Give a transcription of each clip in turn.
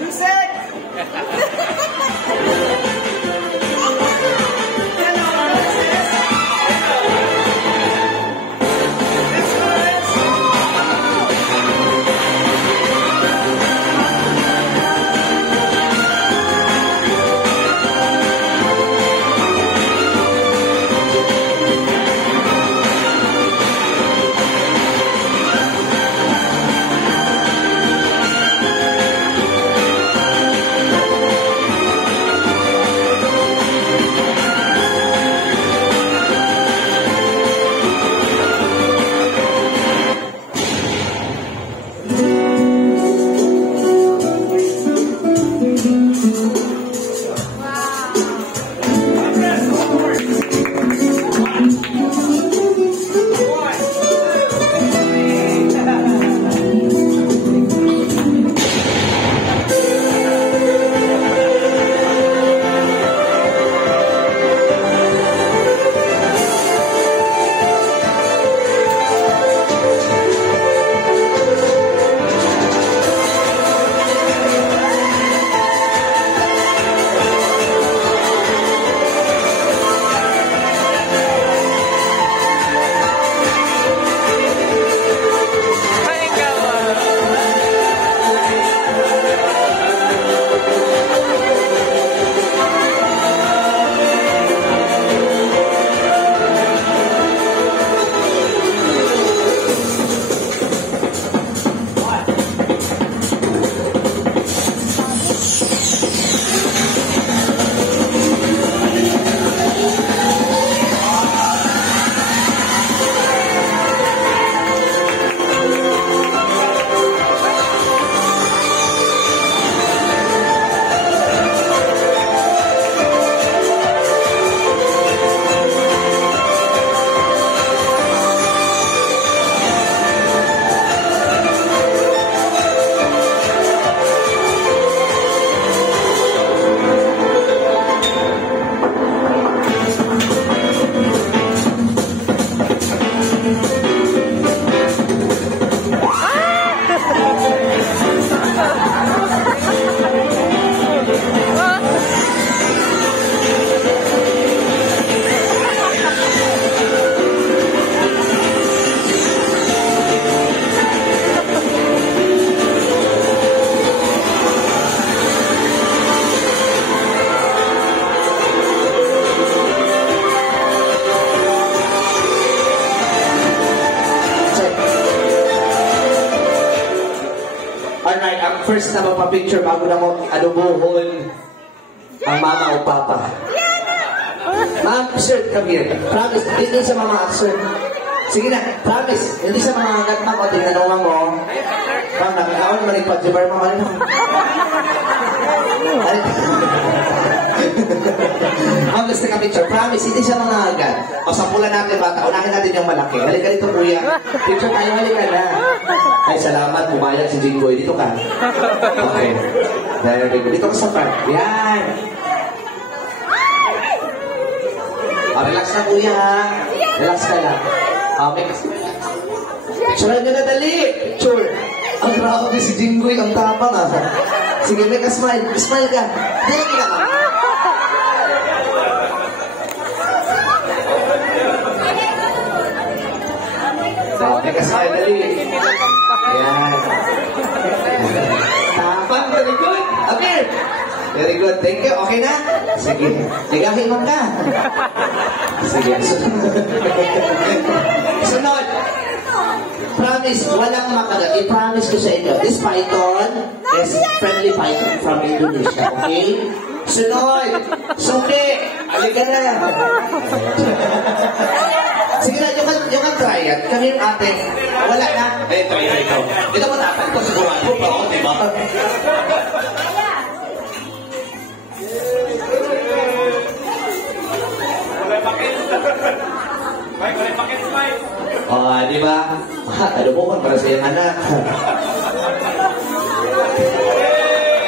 Music! Alright, ang first na magpa-picture bago na mo anubuhon ang mama o papa. Ma'am, sir, come here. Promise, hindi sa mama, sir. Sige na, promise. Hindi sa mga hanggat ma'am o tinanungan mo. Ma'am, nakakaon manipad. Di ba yung mama rin? Ma'am, gusto ka picture. Promise, hindi sa mga hanggat. O, sampulan natin bata. Unahin natin yung malaki. Halika dito, kuya. Picture tayo, halika na. Ay, salamat. Bumayag si Jinggoy. Dito ka. Okay. Dito ka sa front. Yan. Oh, relax na, kuya, ha? Relax ka lang. Okay. Picture na na, dali. Picture. Ang grabe si Jinggoy. Ang tapang, ha? Sige, make a smile. Smile ka. Dili ka ka. Okay, kasama dali. Ayan. Tapang, very good. Okay. Very good. Thank you. Okay na? Sige. Ligahin mo ka. Sige. Sunod. Promise, walang makagat. I-promise ko sa inyo. This python is friendly python from Indonesia. Okay? Sunod. Suki. Alikan na. Sige na, yung kan try yan. Kami yung ate, wala na. Eh, try na ikaw. Ito mo dapat ito, sigurado pa ako, diba? Oh, di ba? Ano po kung para sa iyong anak?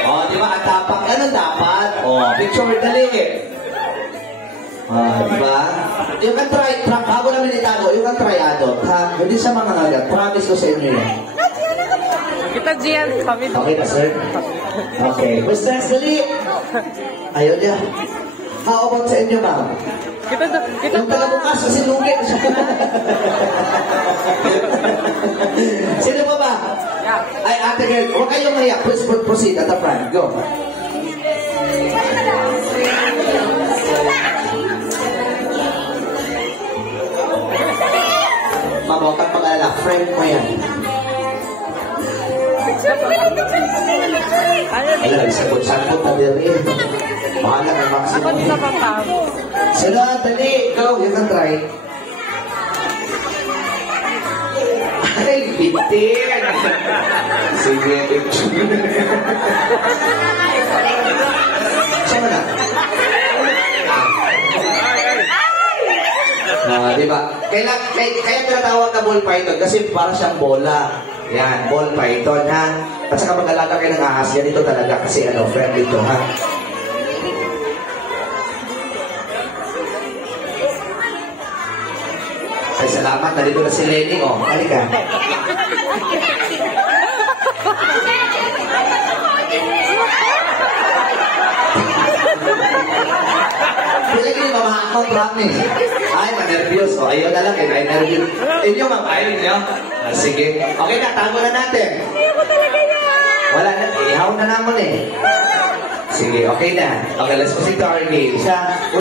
Oh, di ba? Ang tapak. Ganun dapat. Oh, picture dali. Di ba? Yung kan try, bago namin itago, yung kan tryado, ha? Hindi sa mga ngagat. Promise ko sa inyo yan. Kita Gian, kami Okay na, sir? Okay. Basta, dali. Ayaw niya. How about sa inyo, ma'am? Kita Yung taga-bukas, kasi lugi. Sino pa ba? Ay, ate girl, huwag kayong mayak. Please proceed at the front. Go. Ma'am, huwag kang mag-alala. Friend mo yan. Alam, sabot-sabot na din. Bahala kay Maximo. Ako din naman pa. Sila, dali. Ikaw, you can try. Ay, bitin. Sige, Saan na? Diba? Kaya tinatawag na ball python kasi para siyang bola. Yan, ball python, ha? At saka mag-alaga kayo ng ahas, yan ito talaga kasi friendly ito, ha? Ay, salamat. Nandito na si Lenny, oh. Halika. Pwede kayo mamahakot, promise. Ay, ma-nervyos. O, ayun na lang. Ay, nervyos. Inyo, ma'am. Ayun niyo. Sige. Okay na, tago na natin. Wala na. Inihaw na naman eh. Sige, okay na. Okay, let's proceed to our game. Siya,